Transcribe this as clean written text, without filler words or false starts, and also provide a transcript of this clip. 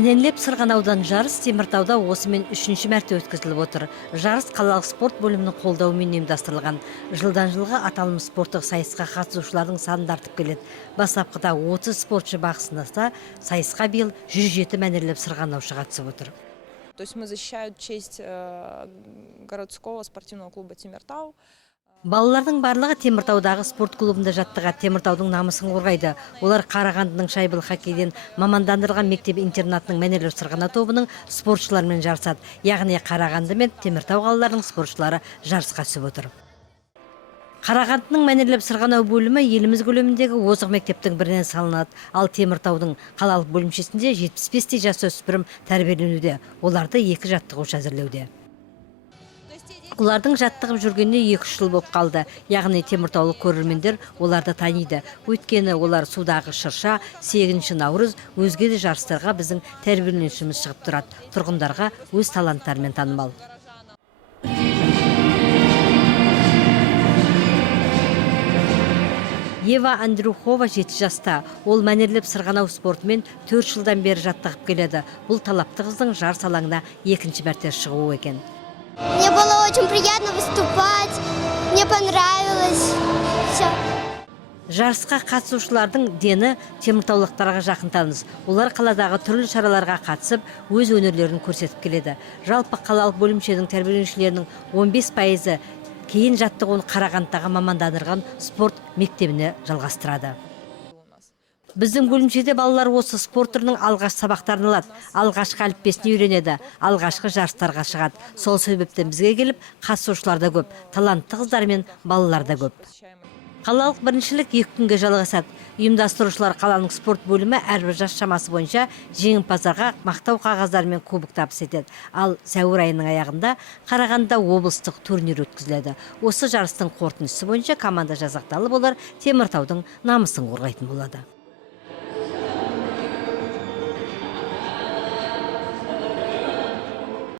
Мәнерлеп сырғанаудан жарыс Теміртауда осымен 3-ші мәрте өткізіліп отыр. Жарыс қалалық спорт бөлімінің қолдауымен ұйымдастырылған. Жылдан жылға аталмыш спорттық сайысқа қатысушылардың саны артып келеді. Бастапқыда 30 спортшы бақ сынаса, сайысқа биыл 107 мәнерлеп сырғанаушы қатысып отыр. То есть мы защищаем честь городского спортивного клуба Темиртау. Балалардың барлығы Теміртаудағы спорт клубында жаттығады, Теміртаудың намысын қорғайды. Олар Қарағандының шайбалы хоккейден мамандандырылған мектеп-интернатының мәнерлеп сырғанау тобының спортшыларымен жарысады. Яғни Қарағанды мен Теміртау қалаларының спортшылары жарысқа түсіп отыр. Қарағандының мәнерлеп сырғанау бөлімі еліміз көлеміндегі озық мектептің бірінен салынады. Ал Теміртаудың қалалық бөлімшесінде 75 жасөспірім тәрбиеленуде. Оларды 2 жаттығушы әзірлеуде. Олардың жаттығып жүргеніне 2 жыл болып қалды. Яғни Теміртаулық көрермендер оларды таниды. Өйткені олар судағы шырша, 8 наурыз, өзге де жарыстарға біздің тәрбиеленушіміз шығып тұрады. Тұрғындарға өз таланттарымен танымал. Ева Андрюхова 7 жаста. Ол мәнерлеп сырғанау спортымен 4 жылдан бері жаттығып келеді. Бұл талапты қыздың жарыс алаңына 2-ші мәрте шығуы екен. Мне было очень приятно выступать, мне понравилось все. Жарысқа қатысушылардың дені теміртаулықтарға жақын таныс. Олар қаладағы түрлі шараларға қатысып, өз өнерлерін көрсетіп келеді. Жалпы қалалық бөлімшенің тәрбиеленушілерінің 15% кейін жаттығуын Қарағандыдағы мамандандырылған спорт мектебіне жалғастырады. Біздің бөлімшеде балалар осы спорт түрінің алғаш сабақтарын алады, алғашқы әліппесін үйренеді, алғашқы жарыстарға шығады. Сол себептен бізге келіп, қатысушылар да көп, талантты қыздар мен балалар да көп. Қалалық біріншілік 2 күнге жалғасады. Ұйымдастырушылар қаланың спорт бөлімі әрбір жас шамасы бойынша жеңімпаздарға мақтау қағаздары мен кубок табыс етеді. Ал сәуір айының аяғында Қарағандыда облыстық турнир өткізіледі. Осы жарыстың қорытындысы бойынша команда жасақталып, олар Теміртаудың намысын қорғайтын болады.